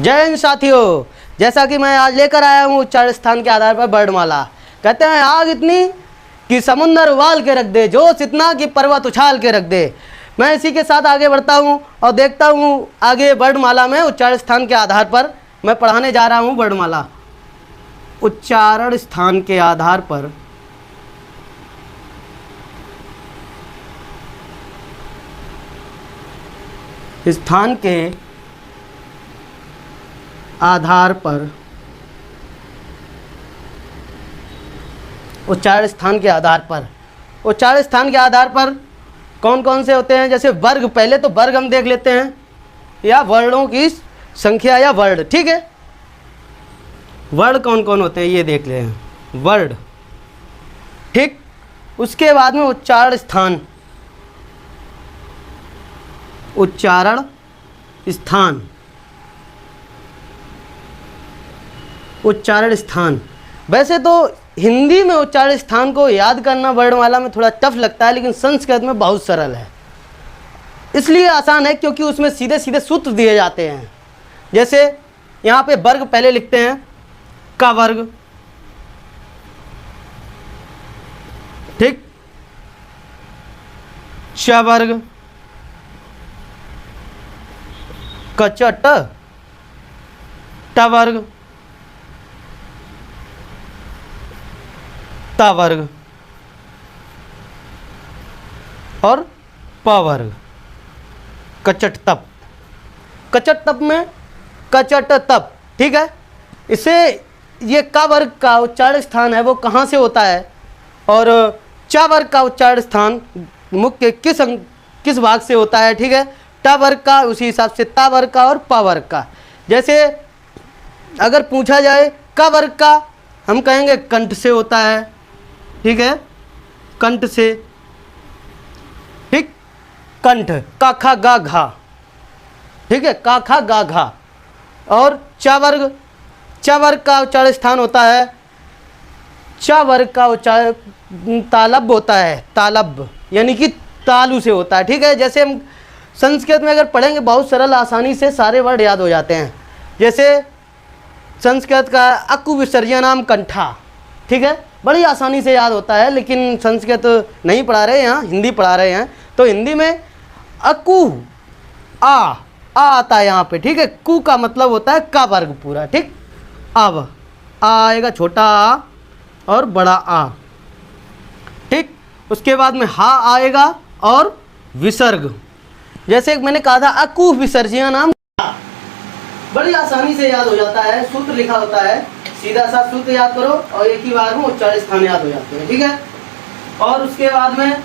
जय हिंद साथियों, जैसा कि मैं आज लेकर आया हूँ उच्चारण स्थान के आधार पर वर्णमाला। कहते हैं आग इतनी कि समुंदर उबाल के रख दे, जोश इतना कि पर्वत उछाल के रख दे। मैं इसी के साथ आगे बढ़ता हूँ और देखता हूँ आगे वर्णमाला में उच्चारण स्थान के आधार पर मैं पढ़ाने जा रहा हूँ वर्णमाला। उच्चारण स्थान के आधार पर स्थान के आधार पर उच्चारण स्थान के आधार पर उच्चारण स्थान के आधार पर कौन कौन से होते हैं। जैसे वर्ग, पहले तो वर्ग हम देख लेते हैं या वर्णों की संख्या या वर्ण। ठीक है, वर्ण कौन कौन होते हैं ये देख ले हैं, वर्ण। ठीक, उसके बाद में उच्चारण स्थान, उच्चारण स्थान, उच्चारण स्थान। वैसे तो हिंदी में उच्चारण स्थान को याद करना वर्णमाला में थोड़ा टफ लगता है, लेकिन संस्कृत में बहुत सरल है। इसलिए आसान है क्योंकि उसमें सीधे सीधे सूत्र दिए जाते हैं। जैसे यहाँ पे वर्ग पहले लिखते हैं, का वर्ग, ठीक, च वर्ग, कचट, ट वर्ग, ता वर्ग और प वर्ग। कचट तप, कचट तप में कचट तप। ठीक है, इसे ये का वर्ग का उच्चारण स्थान है वो कहाँ से होता है, और चा वर्ग का उच्चारण स्थान मुख्य किस भाग से होता है। ठीक है, टा वर्ग का उसी हिसाब से ता वर्ग का और पा वर्ग का। जैसे अगर पूछा जाए का वर्ग का, हम कहेंगे कंठ से होता है। ठीक है, कंठ से। ठीक, कंठ, का खा गा घा। ठीक है, का खा गा घा। और चा वर्ग, चा वर्ग का उच्चारण स्थान होता है, चा वर्ग का उच्चारण तालब होता है, तालब यानी कि तालु से होता है। ठीक है, जैसे हम संस्कृत में अगर पढ़ेंगे बहुत सरल, आसानी से सारे वर्ड याद हो जाते हैं। जैसे संस्कृत का अकु विसर्जनाम कंठा, ठीक है, बड़ी आसानी से याद होता है। लेकिन संस्कृत नहीं पढ़ा रहे यहाँ, हिंदी पढ़ा रहे हैं, तो हिंदी में अकु आ आता है यहाँ पे। ठीक है, कु का मतलब होता है का वर्ग पूरा। ठीक, अब आ आएगा, छोटा आ और बड़ा आ। ठीक, उसके बाद में हा आएगा और विसर्ग। जैसे मैंने कहा था अकु विसर्जनाम, बड़ी आसानी से याद हो जाता है, सूत्र लिखा होता है, सीधा सा सूत्र याद करो और एक ही बार में उच्चारण स्थान याद हो जाते हैं। ठीक है, और उसके बाद में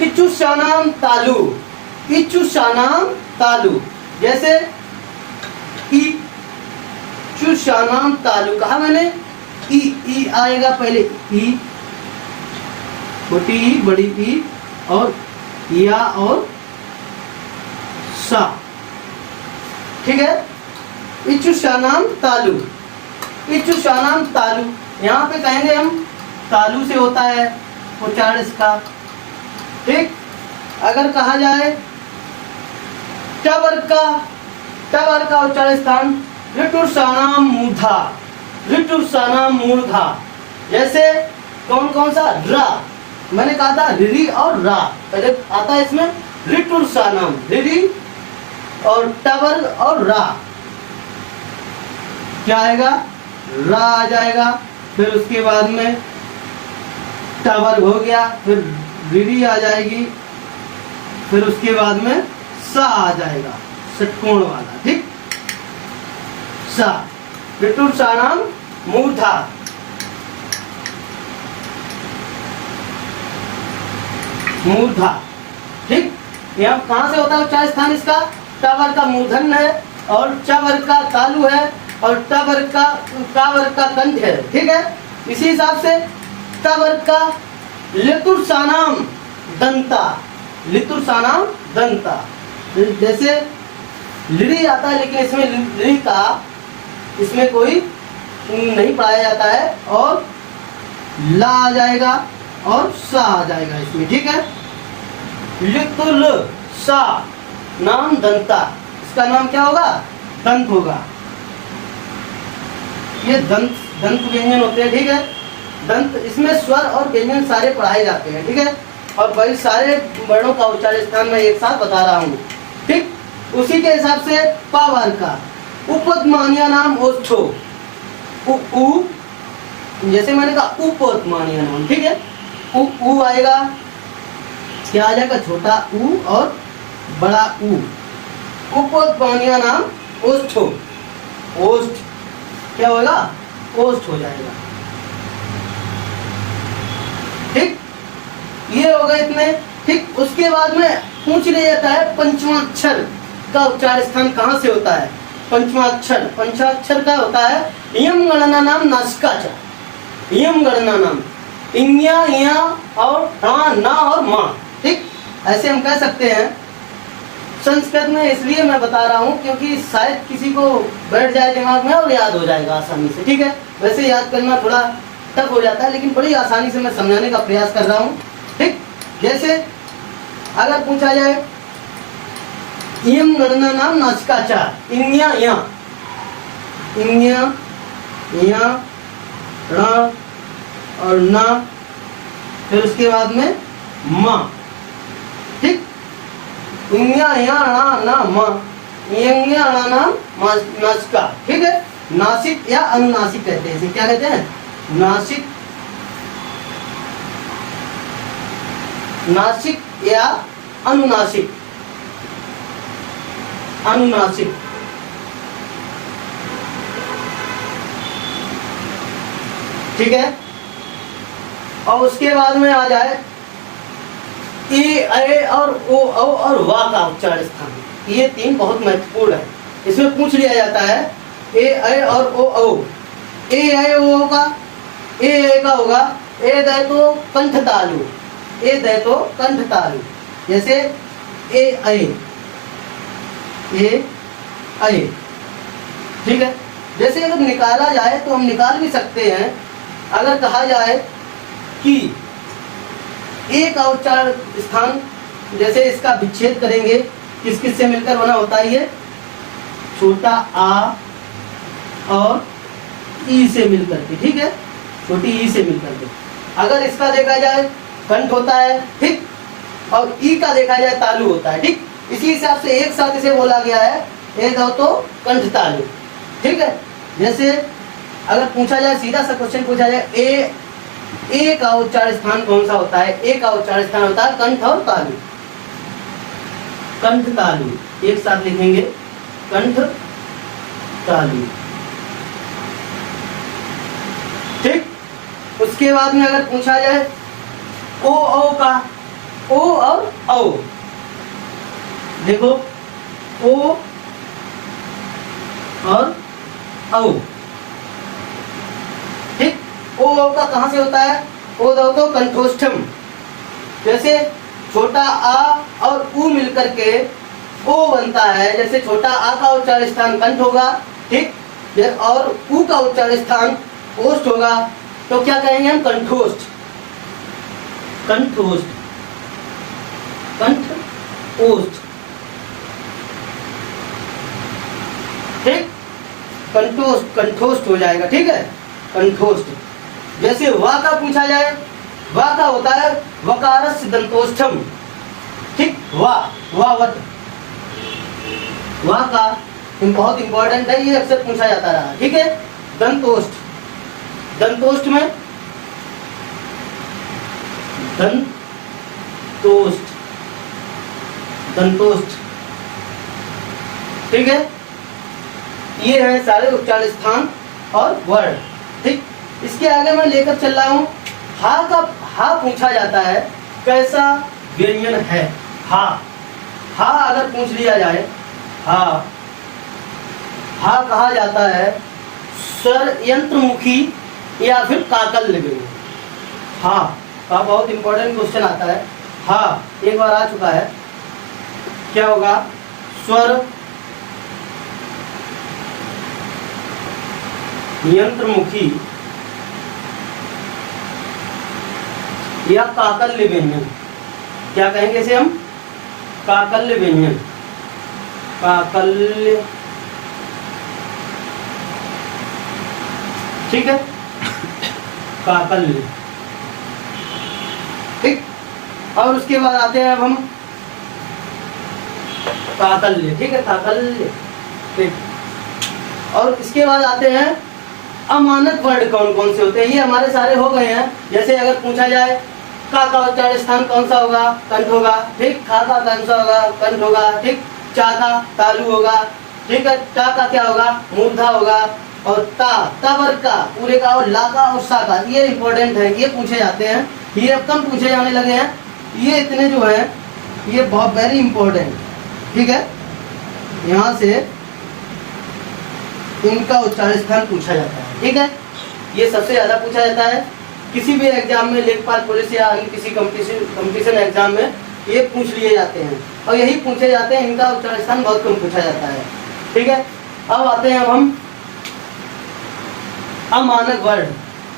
इचुशानाम तालु, इचुशानाम तालु। जैसे इचुशानाम तालु कहा मैंने, ई आएगा पहले, ई छोटी ई बड़ी ई और या और सा। ठीक है, इचुशानाम तालु, इचुशानाम तालु। यहाँ पे कहेंगे हम तालु से होता है उच्चारण इसका। ठीक, अगर कहा जाए ट वर्ग का उच्चारण स्थान ऋटुषानाम मूर्धा, ऋटुषानाम मूर्धा। जैसे कौन कौन सा, रा, मैंने कहा था रिरी और रा पहले आता है इसमें, ऋटुषानाम, रिरी और ट वर्ग और रा, क्या आएगा, रा आ जाएगा। फिर उसके बाद में ट वर्ग हो गया, फिर रिरी आ जाएगी, फिर उसके बाद में सा आ जाएगा, षटकोण वाला। ठीक, सा, ऋटुषानाम मूर्धा। मूर्धा। ठीक, यहाँ कहाँ से होता है उच्चारण स्थान इसका, ट वर्ग का मूर्धन है और च वर्ग का तालु है और ट वर्ग का का वर्ग का कंठ है। ठीक है, इसी हिसाब से ट वर्ग का लितुषानाम दंता, लितुषानाम दंता। जैसे लिरी आता है, लेकिन इसमें लिरी का इसमें कोई नहीं पढ़ाया जाता है, और ला आ जाएगा और सा आ जाएगा इसमें। ठीक है, लितुल सा नाम दंता, इसका नाम क्या होगा, दंत होगा, ये दंत दंत व्यंजन होते हैं, ठीक है। दंत, इसमें स्वर और व्यंजन सारे पढ़ाए जाते हैं, ठीक है। और वही सारे वर्णों का उच्चारण स्थान मैं एक साथ बता रहा हूँ, ठीक। उसी के हिसाब से पा वर्ग का उपपदमानीय नाम ओष्ठो, उ जैसे मैंने कहा उपपदमानीय नाम, ठीक है। उ आएगा, क्या आ जाएगा, छोटा उ और बड़ा उ, उपपदमानीय नाम ओष्ठो, ओष्ठ क्या होगा, ओष्ठ हो जाएगा, ठीक। ये हो गए इतने, ठीक। उसके बाद में पूछ लिया जाता है पंचमाक्षर का उच्चारण स्थान कहाँ से होता है। पंचमाक्षर का होता है यम गणना नाम नासिकाचा, यम गणना नाम इंया या और हाँ ना और माँ, ठीक। ऐसे हम कह सकते हैं संस्कृत में, इसलिए मैं बता रहा हूँ क्योंकि शायद किसी को बैठ जाए दिमाग में और याद हो जाएगा आसानी से, ठीक है। वैसे याद करना थोड़ा टफ हो जाता है, लेकिन बड़ी आसानी से मैं समझाने का प्रयास कर रहा हूँ, ठीक। जैसे अगर पूछा जाए इयम गणना नाम नासिकाचा, इंया या, इंया या रा और ना, फिर उसके बाद में माँ, ठीक। इंया या रा ना माँ, इंया रा नाम नासिका, ठीक है। नासिक या अनुनासिक कहते हैं इसे, क्या कहते हैं, नासिक, नासिक या अनुनासिक, अनुनासिक, ठीक है। और उसके बाद में आ जाए ए ए और ओ औ और वा का उच्चारण स्थान, ये तीन बहुत महत्वपूर्ण है। इसमें पूछ लिया जाता है ए ए और ओ औ, ए ए ओ का, ए का होगा ए दे तो कंठ तालु, ए दे तो कंठ तालु, जैसे ए ऐ, ठीक है। जैसे अगर निकाला जाए तो हम निकाल भी सकते हैं। अगर कहा जाए कि ए का उच्चारण स्थान, जैसे इसका विच्छेद करेंगे, किस किस से मिलकर बना होता है, ये छोटा आ और ई से मिलकर के, ठीक है, छोटी ई से मिलकर के। अगर इसका देखा जाए कंठ होता है, ठीक, और ई का देखा जाए तालु होता है, ठीक। इसी हिसाब से एक साथ इसे बोला गया है ए दो तो कंठ तालु, ठीक है। जैसे अगर पूछा जाए, सीधा सा क्वेश्चन पूछा जाए ए का उच्चारण स्थान कौन सा होता है, ए का उच्चारण स्थान होता है कंठ और तालु, कंठ तालु, एक साथ लिखेंगे कंठ तालु, ठीक। उसके बाद में अगर पूछा जाए ओ औ का, ओ और औ, देखो ओ और औ, ठीक। ओ औ का कहां से होता है, ओ दो तो कंठोष्ठम, जैसे छोटा आ और ऊ मिलकर के ओ बनता है। जैसे छोटा आ का उच्चारण स्थान कंठ होगा, ठीक, और ऊ का उच्चारण स्थान ओष्ठ होगा, तो क्या कहेंगे हम, कंठोष्ठ, कंठोष्ठ, कंठ ओष्ठ, ठीक। कंठोष्ठ, कंठोष्ठ हो जाएगा, ठीक है, कंठोष्ठ। जैसे वा का पूछा जाए, वा का होता है वकारस्य दंतोष्ठम, ठीक, वावत, वा का बहुत इंपॉर्टेंट है, ये अक्सर पूछा जाता रहा, ठीक है। दंतोष्ठ, दंतोष्ठ में दंतोष्ठ, दंतोष्ठ, ठीक है। ये है सारे उच्चारण स्थान और वर्ड, ठीक। इसके आगे मैं लेकर चल रहा हूं हा का, हा पूछा जाता है कैसा व्यंजन है, हा, हा अगर पूछ लिया जाए, हा, हा कहा जाता है स्वर यंत्रमुखी या फिर काकल्य व्यंजन, हा का बहुत इंपॉर्टेंट क्वेश्चन आता है। हा एक बार आ चुका है, क्या होगा, स्वर यंत्रमुखी या काकल्य व्यंजन, क्या कहेंगे इसे हम, काकल्य व्यंजन, काकल्य ठीक है, काकल्य। ठीक, और उसके बाद आते हैं अब हम काकल्य। ठीक है, काकल्य। ठीक, और इसके बाद आते हैं अमानक वर्ड कौन कौन से होते हैं। ये हमारे सारे हो गए हैं। जैसे अगर पूछा जाए का उच्चारण स्थान कौन सा होगा, कंठ होगा। ठीक, खा का कौन सा होगा, कंठ होगा। ठीक, चा का तालु होगा। ठीक है, टा का क्या होगा, मूर्धा होगा। और ता वर्ग का पूरे का, और ला का और सा का, ये इंपॉर्टेंट है, ये पूछे जाते हैं। ये अब कम पूछे जाने लगे हैं। ये इतने जो है ये बहुत वेरी इंपॉर्टेंट। ठीक है, यहाँ से इनका उच्चारण स्थान पूछा जाता है। ठीक है, ये सबसे ज्यादा पूछा जाता है किसी भी एग्जाम में, लेखपाल पुलिस या अन्य किसी कंपटीशन एग्जाम में ये पूछ लिए जाते हैं, और यही पूछे जाते हैं। इनका उच्चारण स्थान बहुत कम पूछा जाता है। ठीक है, अब आते हैं अब हम अमानक वर्ड।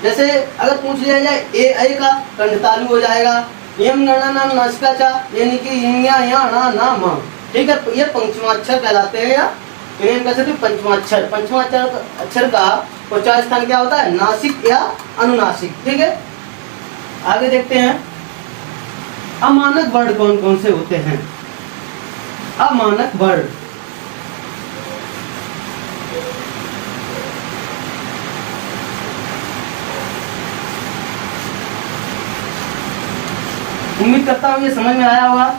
जैसे अगर पूछ लिया जाए ए का कंठ तालु हो जाएगा। यम नाम नासिका चा, यानी कि या ना मा। ठीक है, ये पंचमाक्षर कहलाते हैं, या इन्हें कह सकते पंचमाक्षर। पंचमाक्षर अक्षर का उच्चारण स्थान क्या होता है, नासिक या अनुनासिक। ठीक है, आगे देखते हैं अमानक वर्ड कौन कौन से होते हैं। अमानक वर्ड, उम्मीद करता हूं ये समझ में आया होगा।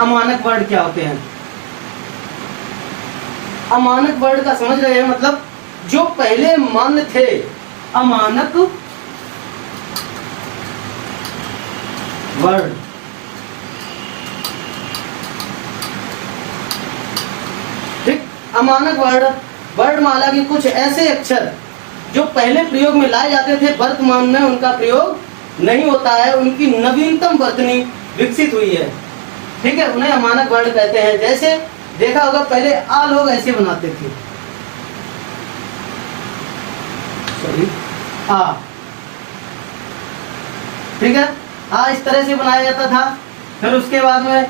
अमानक वर्ड क्या होते हैं। अमानक वर्ड का समझ रहे हैं, मतलब जो पहले मान्य थे। अमानक वर्ड, ठीक, अमानक वर्णमाला के कुछ ऐसे अक्षर जो पहले प्रयोग में लाए जाते थे, वर्तमान में उनका प्रयोग नहीं होता है, उनकी नवीनतम वर्तनी विकसित हुई है। ठीक है, उन्हें अमानक वर्ड कहते हैं। जैसे देखा होगा पहले आ लोग ऐसे बनाते थे, सॉरी आ। ठीक है, आ इस तरह से बनाया जाता था। फिर उसके बाद में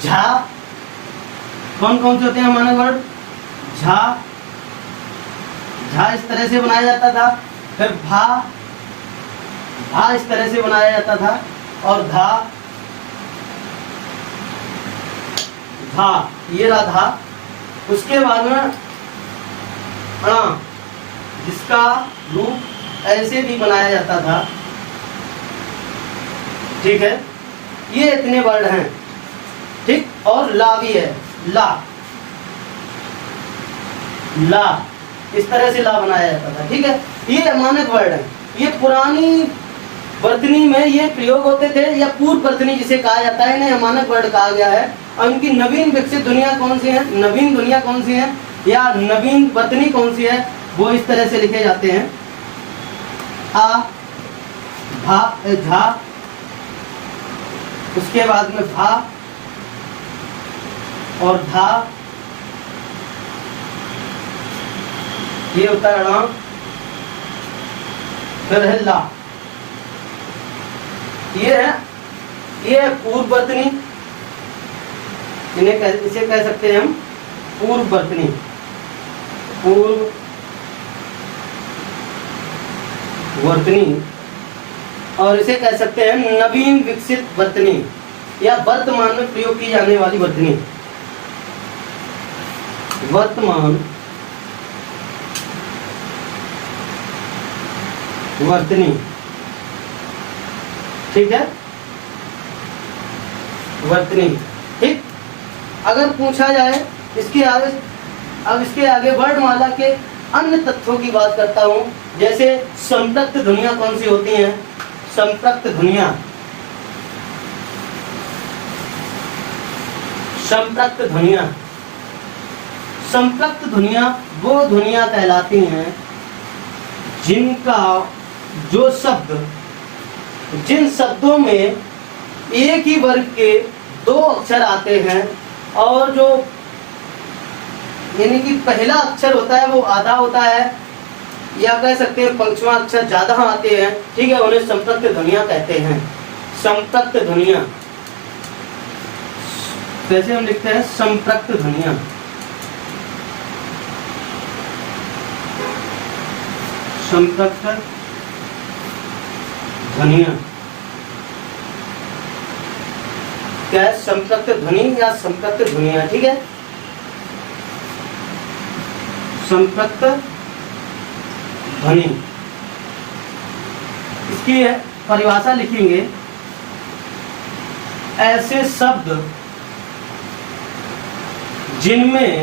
झा, कौन कौन से होते हैं अमानक वर्ड, झा, झा इस तरह से बनाया जाता था। फिर भा, भा इस तरह से बनाया जाता था। और धा, धा, ये रहा धा। उसके बाद में अणा, जिसका रूप ऐसे भी बनाया जाता था। ठीक है, ये इतने वर्ड हैं। ठीक, और ला भी है, ला, ला इस तरह से ला बनाया जाता था। ठीक है, ये अमानक वर्ड है। ये पुरानी वर्तनी में ये प्रयोग होते थे, या पूर्व वर्तनी जिसे कहा जाता है, इन्हें अमानक वर्ड कहा गया है। और उनकी नवीन विकसित दुनिया कौन सी है, नवीन दुनिया कौन सी है, या नवीन वर्तनी कौन सी है, वो इस तरह से लिखे जाते हैं। आ, भा, झा, उसके बाद में भा और धा, ये होता है अणा। फिर है ला, ये है पूर्व वर्तनी, इसे कह सकते हैं हम पूर्व वर्तनी, पूर्व वर्तनी। और इसे कह सकते हैं नवीन विकसित वर्तनी, या वर्तमान में प्रयोग की जाने वाली वर्तनी। वर्तमान वर्तनी, ठीक है, वर्तनी। ठीक, अगर पूछा जाए इसके आगे, अब इसके आगे वर्णमाला के अन्य तत्वों की बात करता हूं। जैसे संपृक्त ध्वनियां कौन सी होती हैं, संपृक्त ध्वनियां, संपृक्त ध्वनियां, संपृक्त ध्वनियां वो ध्वनियां कहलाती हैं जिनका जो शब्द, जिन शब्दों में एक ही वर्ग के दो अक्षर आते हैं, और जो यानी कि पहला अक्षर होता है वो आधा होता है, या कह सकते हैं पंचवां अक्षर ज्यादा आते हैं। ठीक है, उन्हें संपृक्त ध्वनियां कहते हैं। संपृक्त ध्वनियां कैसे हम लिखते हैं, संपृक्त ध्वनियां, संपृक्त ध्वनियां, क्या है? संपृक्त ध्वनि या संपृक्त ध्वनियां, ठीक है। संपृक्त ध्वनि, इसकी परिभाषा लिखेंगे, ऐसे शब्द जिनमें,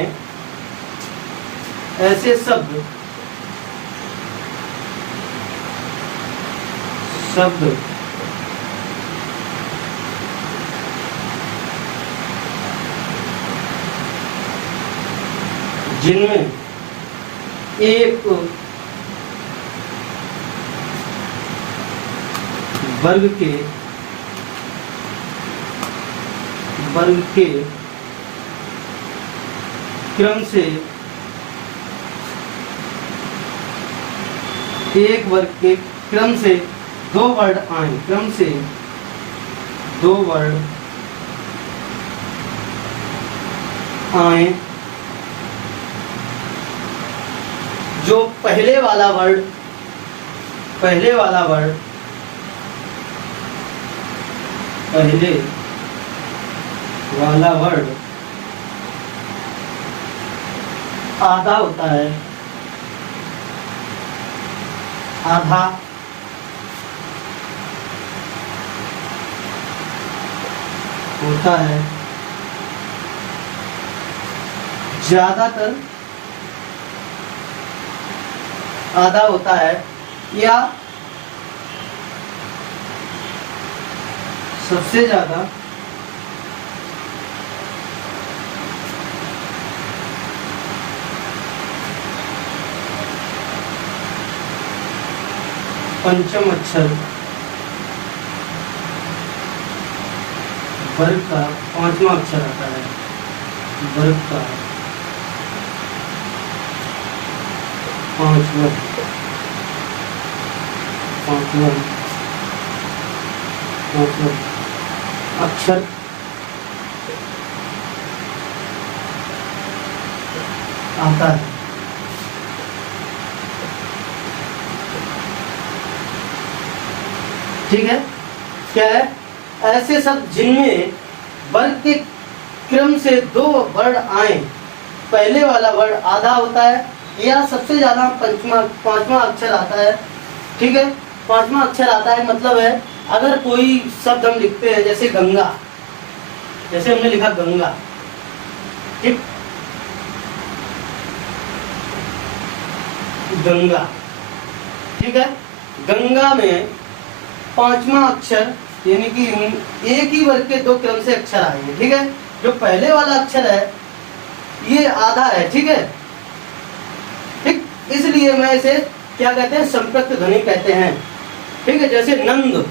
ऐसे शब्द जिनमें एक वर्ग के क्रम से, एक वर्ग के क्रम से दो वर्ड आए, क्रम से दो वर्ड आए, जो पहले वाला वर्ड पहले वाला वर्ड आधा होता है, आधा होता है, ज्यादातर आधा होता है, या सबसे ज्यादा पंचम अक्षर वर्ग का पांचवा अक्षर आता है, वर्ग का पांचवा अक्षर आता है। ठीक है, क्या है? ऐसे शब्द जिनमें वर्ग के क्रम से दो वर्ड आए, पहले वाला वर्ड आधा होता है, या सबसे ज्यादा पांचवा अक्षर आता है। ठीक है, पांचवा अक्षर आता है, मतलब है अगर कोई शब्द हम लिखते हैं, जैसे गंगा, जैसे हमने लिखा गंगा, ठीक, गंगा, ठीक है, गंगा में पांचवा अक्षर यानी कि एक ही वर्ग के दो क्रम से अक्षर आएंगे। ठीक है, जो पहले वाला अक्षर है ये आधा है। ठीक है, ठीक, इसलिए मैं इसे क्या कहते हैं? संपृक्त ध्वनि कहते हैं। ठीक है, जैसे नंद,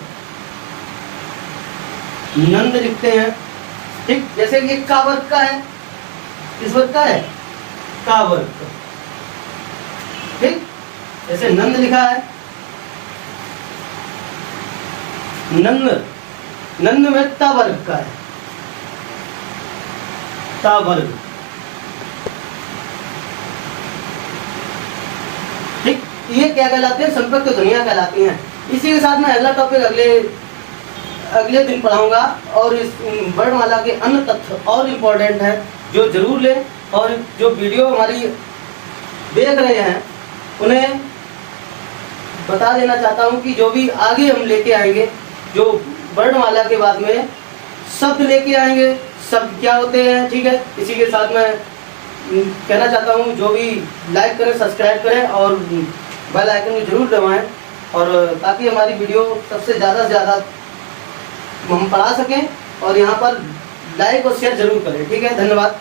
नंद लिखते हैं। ठीक, जैसे ये का वर्ग का है, इस वर्ग का है, का वर्ग। ठीक, जैसे नंद लिखा है, नंद, नंद में ता वर्ग का है, ता वर्ग। ठीक, ये क्या कहलाते हैं? संपृक्त ध्वनियां कहलाती हैं। इसी के साथ मैं अगला टॉपिक अगले दिन पढ़ाऊंगा, और इस वर्णमाला के अन्य तथ्य और इम्पोर्टेंट है जो जरूर लें, और जो वीडियो हमारी देख रहे हैं उन्हें बता देना चाहता हूं कि जो भी आगे हम लेके आएंगे, जो वर्णमाला के बाद में शब्द लेके आएंगे, शब्द क्या होते हैं। ठीक है, इसी के साथ मैं कहना चाहता हूं जो भी लाइक करें, सब्सक्राइब करें और बेल आइकन को जरूर दबाएं, और ताकि हमारी वीडियो सबसे ज़्यादा से ज़्यादा हम पढ़ा सकें, और यहाँ पर लाइक और शेयर जरूर करें। ठीक है, धन्यवाद।